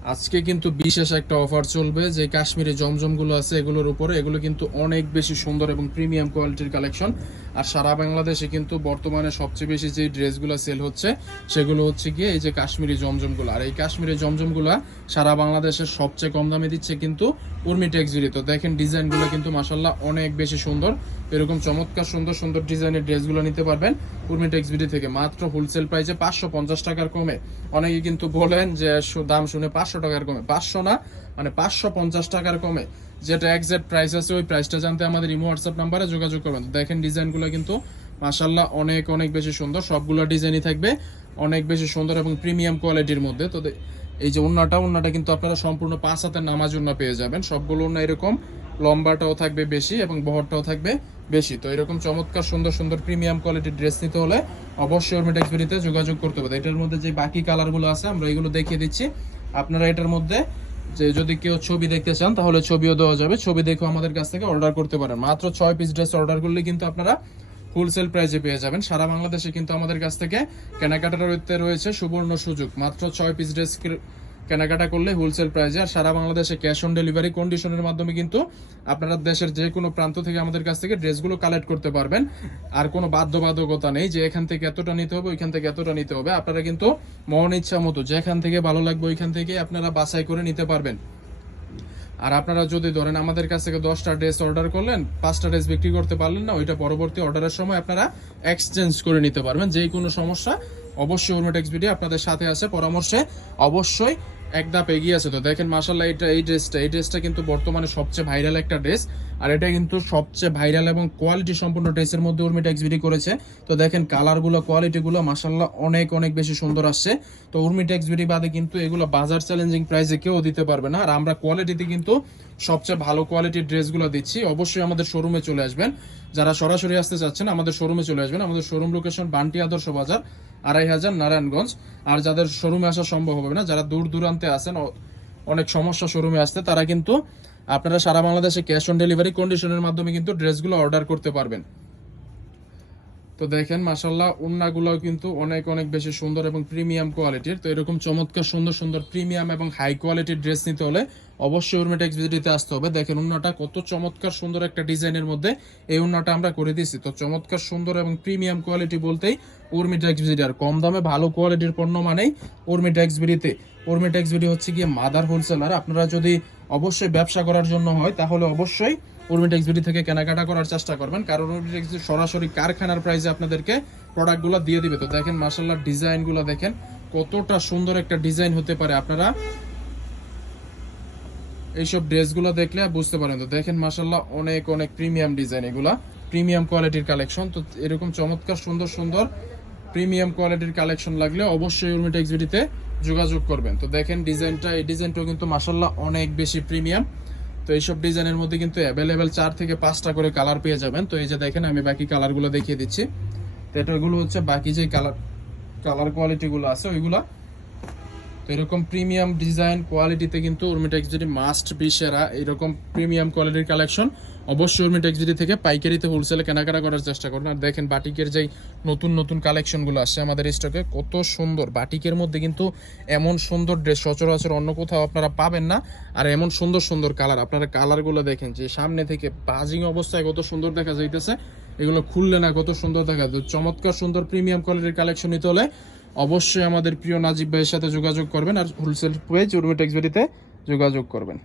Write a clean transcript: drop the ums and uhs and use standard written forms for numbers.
আজকে কিন্তু বিশেষ একটা অফার চলবে, যে কাশ্মীরি জমজমগুলো আছে এগুলোর উপরে। এগুলো কিন্তু অনেক বেশি সুন্দর এবং প্রিমিয়াম কোয়ালিটির কালেকশন। আর সারা বাংলাদেশে কিন্তু বর্তমানে সবচেয়ে বেশি যে ড্রেসগুলো সেল হচ্ছে সেগুলো হচ্ছে গিয়ে এই যে কাশ্মীরি জমজমগুলো। আর এই কাশ্মীরি জমজমগুলো সারা বাংলাদেশের সবচেয়ে কম দামে দিচ্ছে কিন্তু উর্মি টেক্সজুরি। তো দেখেন ডিজাইনগুলো কিন্তু মাসাল্লাহ অনেক বেশি সুন্দর। এরকম চমৎকার সুন্দর সুন্দর ডিজাইনের ড্রেসগুলো নিতে পারবেন উর্মি টেক্সজুরি থেকে মাত্র হোলসেল প্রাইসে 550 টাকার কমে। অনেকে কিন্তু বলেন যে দাম শুনে 500 টাকার কমে, 500 না মানে 550 টাকার কমে, যেটা এক্সাক্ট প্রাইস আছে ওই প্রাইসটা জানতে আমাদের ইমো হোয়াটসঅ্যাপ নাম্বারে যোগাযোগ করবেন। দেখেন ডিজাইনগুলো কিন্তু মাশাল্লাহ অনেক অনেক বেশি সুন্দর, সবগুলো ডিজাইনই থাকবে অনেক বেশি সুন্দর এবং প্রিমিয়াম কোয়ালিটির মধ্যে। তো এই যে ওন্নাটা কিন্তু আপনারা সম্পূর্ণ 5 হাতের নামাজ ওন্না পেয়ে যাবেন। সবগুলো ওন্না এরকম লম্বাটাও থাকবে বেশি এবং বহরটাও থাকবে বেশি। তো এরকম চমৎকার সুন্দর সুন্দর প্রিমিয়াম কোয়ালিটির ড্রেস নিতে হলে অবশ্যই উর্মি টেক্সজুরিতে যোগাযোগ করতে হবে। এটার মধ্যে যে বাকি কালারগুলো আছে আমরা এগুলো দেখিয়ে দিচ্ছি। আপনারা এটার মধ্যে যে যদি কেউ ছবি দেখতে চান তাহলে ছবিও দেওয়া যাবে, ছবি দেখেও আমাদের কাছ থেকে অর্ডার করতে পারেন। মাত্র 6 পিস ড্রেস অর্ডার করলে কিন্তু আপনারা হোলসেল প্রাইসে পেয়ে যাবেন। সারা বাংলাদেশে কিন্তু আমাদের কাছ থেকে কেনাকাটার রয়েছে সুবর্ণ সুযোগ। মাত্র 6 পিস ড্রেস কেনাকাটা করলে হোলসেল প্রাইসে, আর সারা বাংলাদেশে ক্যাশ অন ডেলিভারি কন্ডিশনের মাধ্যমে কিন্তু আপনারা দেশের যে কোনো প্রান্ত থেকে আমাদের কাছ থেকে ড্রেসগুলো কালেক্ট করতে পারবেন। আর কোনো বাধ্যবাধকতা নেই যে এখান থেকে এতটা নিতে হবে ওইখান থেকে এতটা নিতে হবে। আপনারা কিন্তু মন ইচ্ছা মতো যেখান থেকে ভালো লাগবে ওইখান থেকে আপনারা বাছাই করে নিতে পারবেন। আর আপনারা যদি ধরেন আমাদের কাছ থেকে 10টা ড্রেস অর্ডার করলেন, 5টা ড্রেস বিক্রি করতে পারলেন না, ওইটা পরবর্তী অর্ডারের সময় আপনারা এক্সচেঞ্জ করে নিতে পারবেন। যেই কোনো সমস্যা অবশ্যই উর্মি টেক্সজুরি আপনাদের সাথে আছে, পরামর্শে অবশ্যই এক ধাপ এগিয়ে আছে। তো দেখেন মাশাআল্লাহ এই ড্রেসটা কিন্তু বর্তমানে সবচেয়ে ভাইরাল একটা ড্রেস। আর এটা কিন্তু সবচেয়ে ভাইরাল এবং কোয়ালিটি সম্পূর্ণ ড্রেসের মধ্যে উর্মি টেক্সজুরি করেছে। তো দেখেন কালারগুলো কোয়ালিটিগুলো মাশাআল্লাহ অনেক অনেক বেশি সুন্দর আসছে। তো উর্মি টেক্সজুরি বাদে কিন্তু এগুলো বাজার চ্যালেঞ্জিং প্রাইসে কেউ দিতে পারবে না। আর আমরা কোয়ালিটিতে কিন্তু সবচেয়ে ভালো কোয়ালিটির ড্রেসগুলো দিচ্ছি। অবশ্যই আমাদের শোরুমে চলে আসবেন। যারা সরাসরি আসতে চাচ্ছেন আমাদের শোরুমে চলে আসবেন। আমাদের শোরুম লোকেশন বান্টি আদর্শ বাজার 2500 নারায়ণগঞ্জ। আর যাদের শোরুমে আসা সম্ভব হবে না, যারা দূর দূরান্তে আছেন, অনেক সমস্যা শোরুমে আসতে, তারা কিন্তু আপনারা সারা বাংলাদেশে ক্যাশ অন ডেলিভারি কন্ডিশনের মাধ্যমে কিন্তু ড্রেসগুলো অর্ডার করতে পারবেন। তো দেখেন মাশাআল্লাহ ওন্নাগুলোও কিন্তু অনেক অনেক বেশি সুন্দর এবং প্রিমিয়াম কোয়ালিটির। তো এরকম চমৎকার সুন্দর সুন্দর প্রিমিয়াম এবং হাই কোয়ালিটির ড্রেস নিতে হলে অবশ্যই উর্মি টেক্সজুরিতে আসতে হবে। দেখেন ওন্নাটা কত চমৎকার সুন্দর একটা ডিজাইনের মধ্যে এই ওন্নাটা আমরা করে দিয়েছি। তো চমৎকার সুন্দর এবং প্রিমিয়াম কোয়ালিটি বলতেই উর্মি টেক্সজুরি। আর কম দামে ভালো কোয়ালিটির পণ্য মানেই উর্মি টেক্সজুরিতে। উর্মি টেক্সজুরি হচ্ছে গিয়ে মাদার হোলসেলার। আপনারা যদি অবশ্যই ব্যবসা করার জন্য হয় তাহলে অবশ্যই উর্মি টেক্সজুরি থেকে কেনাকাটা করার চেষ্টা করবেন, কারণ উর্মি টেক্সজুরি সরাসরি কারখানার প্রাইসে আপনাদেরকে প্রোডাক্টগুলো দিয়ে দিবে। তো দেখেন মাশাআল্লাহ ডিজাইনগুলো দেখেন কতটা সুন্দর একটা ডিজাইন হতে পারে, আপনারা এইসব ড্রেসগুলো দেখলে বুঝতে পারেন। তো দেখেন মাশাআল্লাহ অনেক অনেক প্রিমিয়াম ডিজাইন, এগুলা প্রিমিয়াম কোয়ালিটির কালেকশন। তো এরকম চমৎকার সুন্দর সুন্দর প্রিমিয়াম কোয়ালিটির কালেকশন লাগলে অবশ্যই উর্মি টেক্সজুরিতে যোগাযোগ করবেন। তো দেখেন এই ডিজাইনটাও কিন্তু মাশাআল্লাহ অনেক বেশি প্রিমিয়াম। তো এইসব ডিজাইনের মধ্যে কিন্তু অ্যাভেলেবেল 4 থেকে 5টা করে কালার পেয়ে যাবেন। তো এই যে দেখেন আমি বাকি কালারগুলো দেখিয়ে দিচ্ছি। তো এটাগুলো হচ্ছে বাকি যে কালার কোয়ালিটিগুলো আছে ওইগুলা। তো এরকম প্রিমিয়াম ডিজাইন কোয়ালিটিতে কিন্তু উর্মি টেক্সজুরি মাস্ট বি সেরা। এরকম প্রিমিয়াম কোয়ালিটির কালেকশন অবশ্যই উর্মি টেক্সজুরি থেকে পাইকারিতে হোলসেলে কেনাকাটা করার চেষ্টা করুন। আর দেখেন বাটিকের যেই নতুন নতুন কালেকশনগুলো আসছে আমাদের স্টকে, কত সুন্দর বাটিকের মধ্যে কিন্তু এমন সুন্দর ড্রেস সচরাচর অন্য কোথাও আপনারা পাবেন না। আর এমন সুন্দর সুন্দর কালার, আপনারা কালারগুলো দেখেন যে সামনে থেকে বাজিং অবস্থায় কত সুন্দর দেখা যাইতেছে, এগুলো খুললে না কত সুন্দর দেখা যায়। চমৎকার সুন্দর প্রিমিয়াম কোয়ালিটির কালেকশন নিতে হলে অবশ্যই আমাদের প্রিয় নাজিব ভাইয়ের সাথে যোগাযোগ করবেন আর হোলসেল পেজ উর্মি টেক্সজুরিতে যোগাযোগ করবেন।